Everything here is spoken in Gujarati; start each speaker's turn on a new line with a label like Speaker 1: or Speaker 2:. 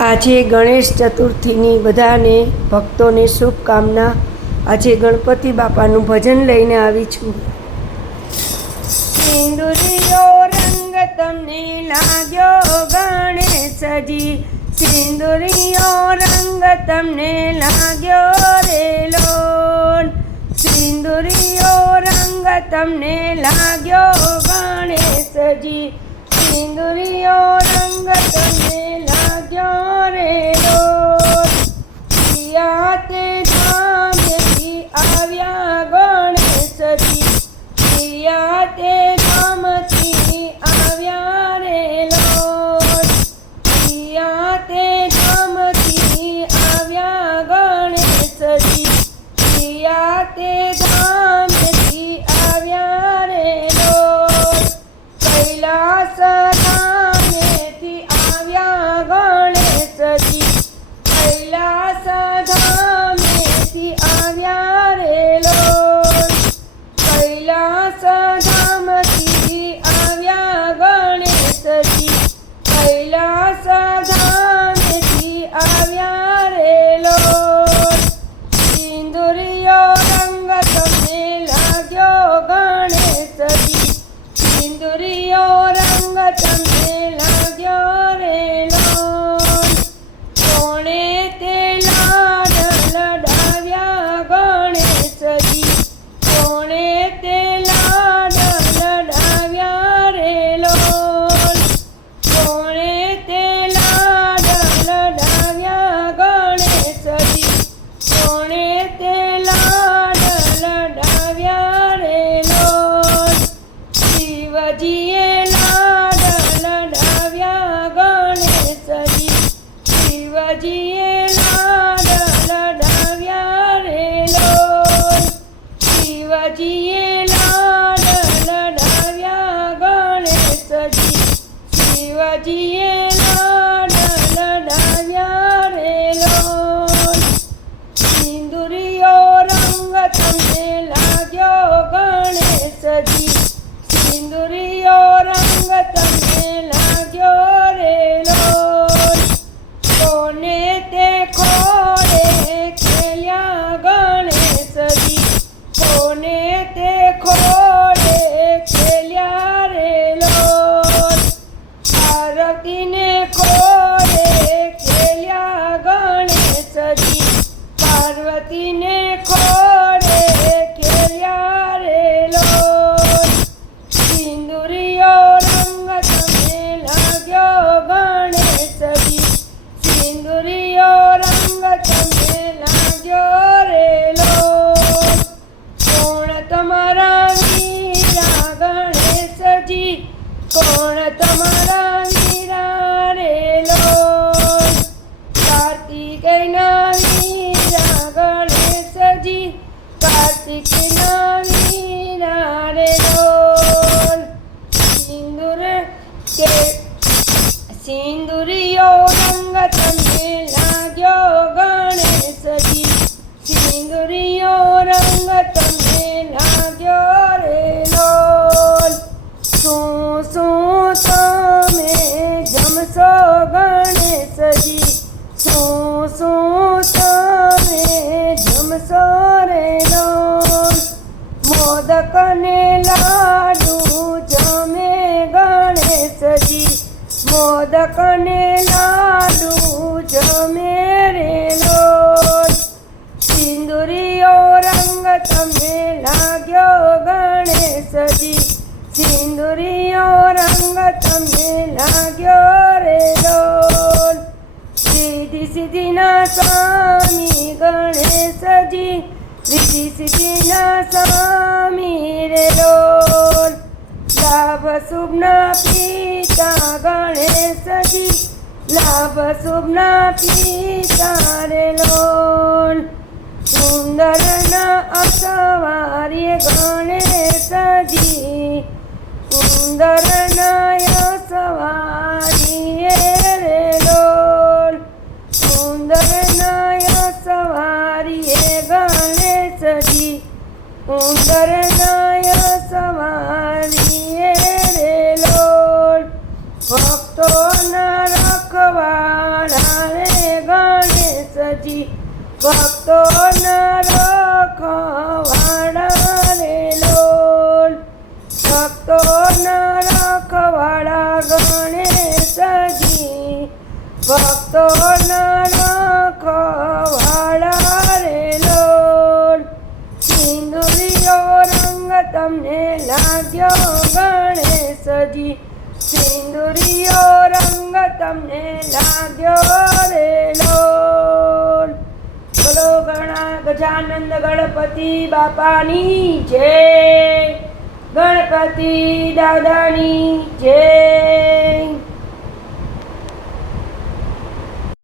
Speaker 1: આજે ગણેશ ચતુર્થીની બધાને ભક્તોને શુભકામના. આજે ગણપતિ બાપાનું ભજન લઈને આવી છું. સિંદુરિયો રંગ તમને લાગ્યો ગણેશજી. સિંદુરિયો રંગ તમને લાગ્યો રેલો સિંદુરિયો રંગ તમને લાગ્યો ગણેશજી. સિંદુરિયો રંગ તમને લાગ્યો કે સિંદુરિયો રંગ તમને લાગ્યો મોદક ને લાડુ જમે રેલો સિંદુરીઓ રંગ તમે લાગ્યો ગણેશજી. સિંદુરીઓ રંગ તમે લાગ્યો રેલો સીધી સિદ્ધિના સ્વામી ગણેશજી. સીધી સિદ્ધિના સ્વામી રેલો લાભ શુભના પિતા ગણેશજી લાભ શુભના પિતા રેલો સુંદરના અસવાર્ય ગણેશજી સુંદરના સવારીએ રેલો સુંદરના સવારીએ ગણેશજી સુંદરના ભક્તોના રખવાડા રે લોલ. ભક્તોના રખવાડા ગણેશજી ભક્તોના રખવાડા રે લોલ. સિંદુરિયો રંગ તમને લાગ્યો ગણેશજી સિંદુરિયો રંગ તમને લાગ્યો રે બોલો ગણા ગજાનંદ ગણપતિ બાપાની જય. ગણપતિ દાદાની જય.